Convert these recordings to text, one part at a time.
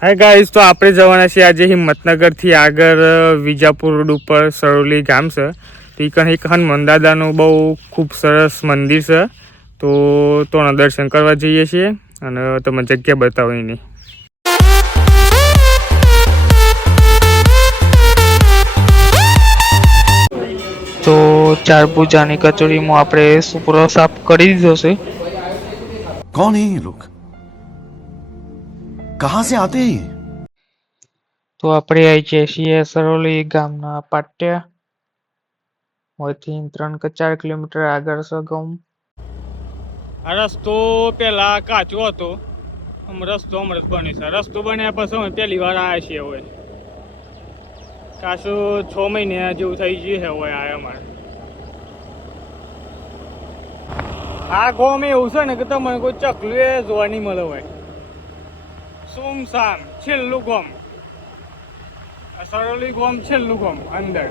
Hi guys, તો આપણે જવાના છીએ આજે હિંમતનગરથી આગળ વિજાપુર રોડ ઉપર સરોલી ગામ છે. તો એ કણ એક હનુમાન દાદાનું બહુ ખૂબ સરસ મંદિર છે. તો દર્શન કરવા જઈએ છીએ અને તમે જગ્યા બતાવો એની. તો ચાર પૂજાની કચોરીમાં આપણે સુપરો સાફ કરી દીધો છે. कौन है ये लोग कहां से आते हैं તો આપણે આવી જઈએ છીએ સરોલી ગામના પાટ્યા. હોયથી 3 કે 4 કિલોમીટર આગળ છે ગામ. આ રસ્તો પેલા કાચો હતો, રસ્તો હમણાં બને છે. રસ્તો બન્યા પછી અમે પહેલી વાર આવ્યા છીએ. હોય કાશું 6 મહિને જેવું થઈ ગયું છે. હોય આ અમારે આ ગોમ એવું છે ને કે તમને કોઈ ચકલું એ જોવા નહીં મળે. હોય સુમસામ છેલ્લું ગોમ, સરોલી ગોમ છેલ્લું ગોમ. અંદર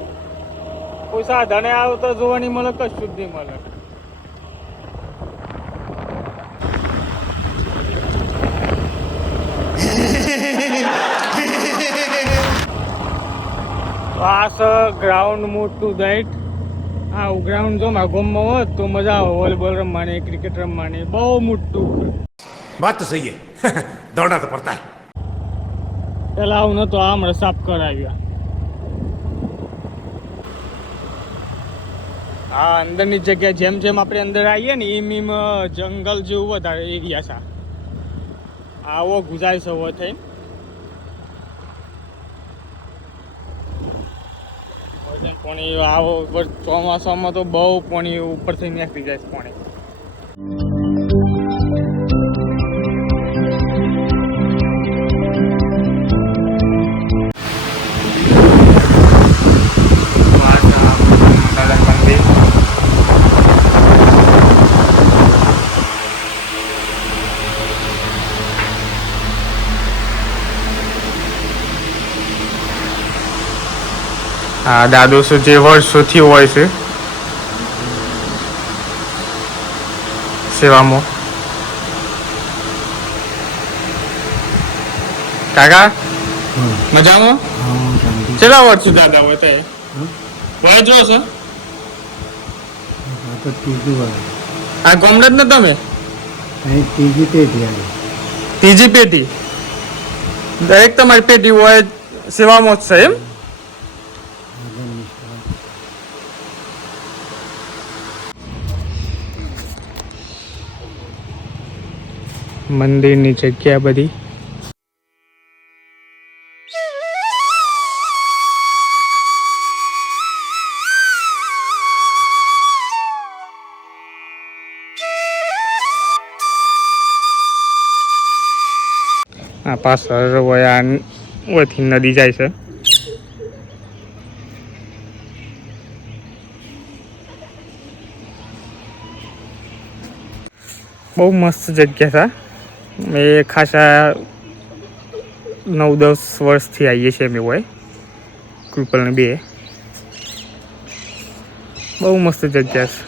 કોઈ સાધને આવે તો જોવા નહીં મળે, કશું જ નહીં મળે. આ છે ગ્રાઉન્ડ મોટું દાઈટ. હા, ગ્રાઉન્ડ જો મારા ગામમાં હોત તો મજા આવે વોલીબોલ રમવાની, ક્રિકેટ રમવાની. બહુ મોટું. बात तो सही है दौड़ना तो पड़ता है પેલા આવું નતો, હમણાં સાફ કરાવ્યા. હા, અંદરની જગ્યા જેમ જેમ આપણે અંદર આવીએ ને એમ એમ જંગલ જેવું વધારે એરિયા છે. આવો ગુજાય છે એવો થઈ. પાણી આવો ચોમાસામાં તો બહુ પાણી ઉપરથી નીકળી જાય છે. પાણી આ દાદો જે વર્ષોથી હોય છે સેવામાં. કાકા મજામાં? કેટલા વર્ષ દાદા હોય તે હોય જો છે? આ ગમડત ને તમે ત્રીજી પેઢી દરેક તમારી પેઢી હોય સેવામાં જ છે એમ? મંદિરની જગ્યા બધી. આ પાછળ ઓથી નદી જાય છે. બહુ મસ્ત જગ્યા છે. એ ખાસા 9-10 વર્ષથી આવીએ છીએ અમે. હોય કૃપલને 2. બહુ મસ્ત જગ્યા છે.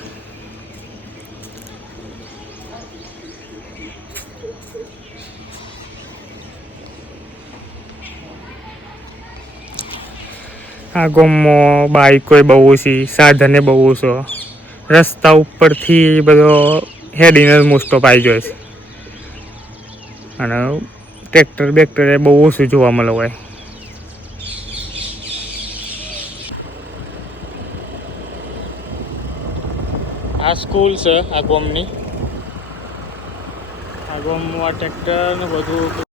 આ ગામમાં બાઈકો બહુ ઓછી, સાધને બહુ ઓછો. રસ્તા ઉપરથી બધો હેડીને મોસ્ટ ઓફ આવી જાય છે. અને ટ્રેક્ટર બેક્ટર એ બહુ ઓછું જોવા મળે. હોય આ સ્કૂલ છે આ ગામની. આ ગામમાં આ ટ્રેક્ટર ને બધું.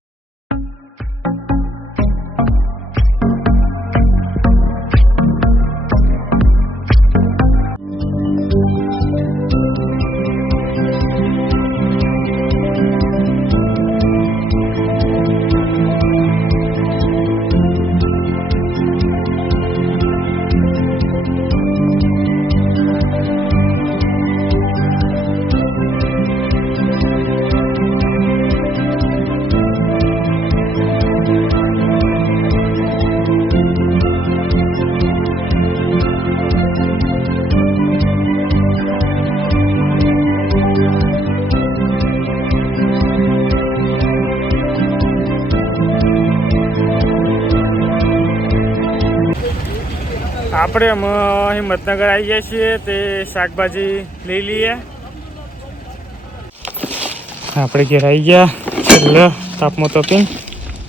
આપણે હિંમતનગર આવી ગયા છીએ તે શાકભાજી લઈ લઈએ. આપણે ઘેર આવી ગયા છેલ્લે તાપમાં તપીને.